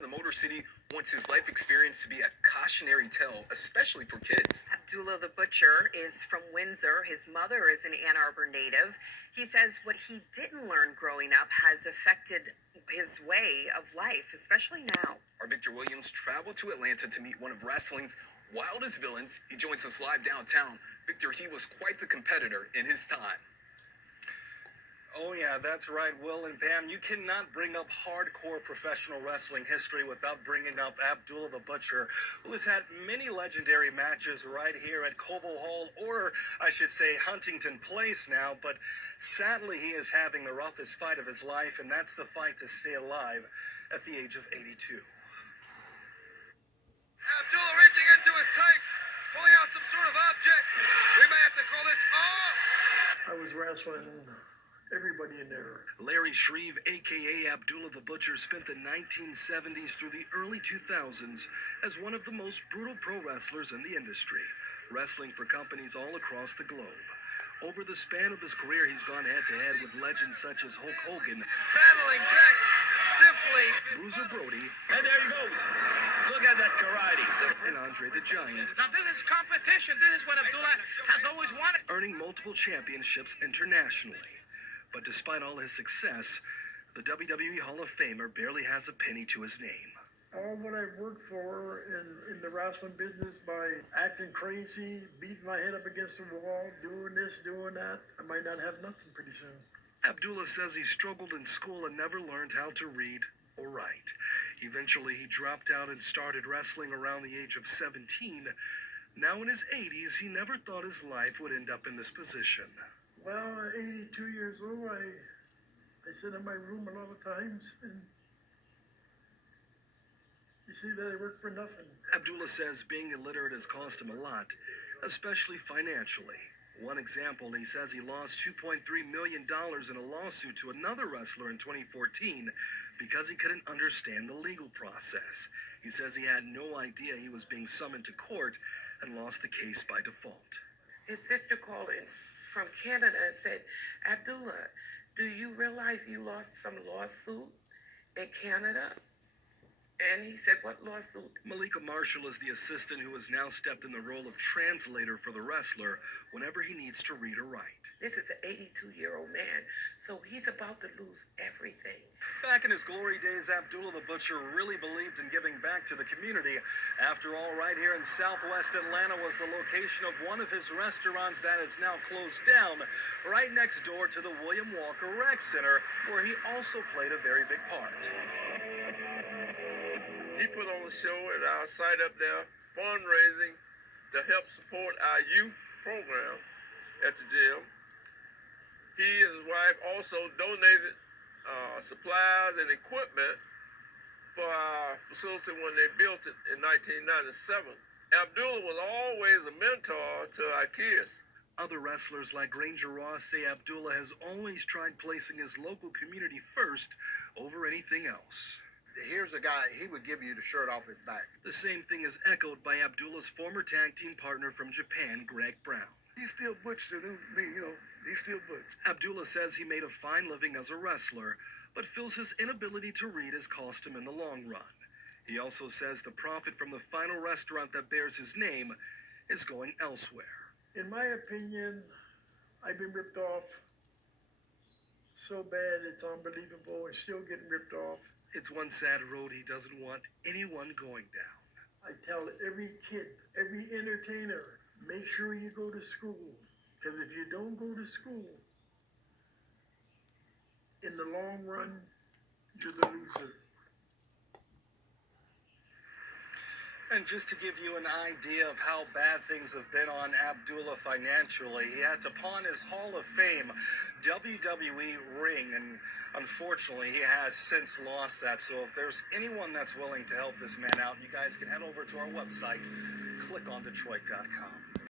The Motor City wants his life experience to be a cautionary tale, especially for kids. Abdullah the Butcher is from Windsor. His mother is an Ann Arbor native. He says what he didn't learn growing up has affected his way of life, especially now. Our Victor Williams traveled to Atlanta to meet one of wrestling's wildest villains. He joins us live downtown. Victor, he was quite the competitor in his time. Oh, yeah, that's right, Will and Pam. You cannot bring up hardcore professional wrestling history without bringing up Abdullah the Butcher, who has had many legendary matches right here at Cobo Hall, or I should say Huntington Place now, but sadly he is having the roughest fight of his life, and that's the fight to stay alive at the age of 82. Abdullah reaching into his tights, pulling out some sort of object. We may have to call this I was wrestling everybody in there. Larry Shreve, a.k.a. Abdullah the Butcher, spent the 1970s through the early 2000s as one of the most brutal pro wrestlers in the industry, wrestling for companies all across the globe. Over the span of his career, he's gone head-to-head with legends such as Hulk Hogan, battling back simply. Bruiser Brody, And there he goes. Look at that karate. and Andre the Giant, Now this is competition. This is what Abdullah has always wanted. earning multiple championships internationally. But despite all his success, the WWE Hall of Famer barely has a penny to his name. All what I've worked for in the wrestling business by acting crazy, beating my head up against the wall, doing this, doing that, I might not have nothing pretty soon. Abdullah says he struggled in school and never learned how to read or write. Eventually, he dropped out and started wrestling around the age of 17. Now in his 80s, he never thought his life would end up in this position. Well, at 82 years old, I sit in my room a lot of times, and you see that I work for nothing. Abdullah says being illiterate has cost him a lot, especially financially. One example, he says he lost $2.3 million in a lawsuit to another wrestler in 2014 because he couldn't understand the legal process. He says he had no idea he was being summoned to court and lost the case by default. His sister called in from Canada and said, Abdullah, do you realize you lost some lawsuit in Canada? And he said, what lawsuit? Malika Marshall is the assistant who has now stepped in the role of translator for the wrestler whenever he needs to read or write. This is an 82-year-old man, so he's about to lose everything. Back in his glory days, Abdullah the Butcher really believed in giving back to the community. After all, right here in southwest Atlanta was the location of one of his restaurants that is now closed down, right next door to the William Walker Rec Center, where he also played a very big part. He put on a show at our site up there, fundraising to help support our youth program at the jail. He and his wife also donated supplies and equipment for our facility when they built it in 1997. Abdullah was always a mentor to our kids. Other wrestlers like Ranger Ross say Abdullah has always tried placing his local community first over anything else. Here's a guy, he would give you the shirt off his back. The same thing is echoed by Abdullah's former tag team partner from Japan, Greg Brown. He's still butch to me, he's still butch. Abdullah says he made a fine living as a wrestler, but feels his inability to read has cost him in the long run. He also says the profit from the final restaurant that bears his name is going elsewhere. In my opinion, I've been ripped off so bad it's unbelievable, and still getting ripped off. It's one sad road he doesn't want anyone going down. I tell every kid, every entertainer, make sure you go to school. Because if you don't go to school, in the long run, you're the loser. And just to give you an idea of how bad things have been on Abdullah financially, he had to pawn his Hall of Fame WWE ring, and unfortunately, he has since lost that. So if there's anyone that's willing to help this man out, you guys can head over to our website, clickondetroit.com.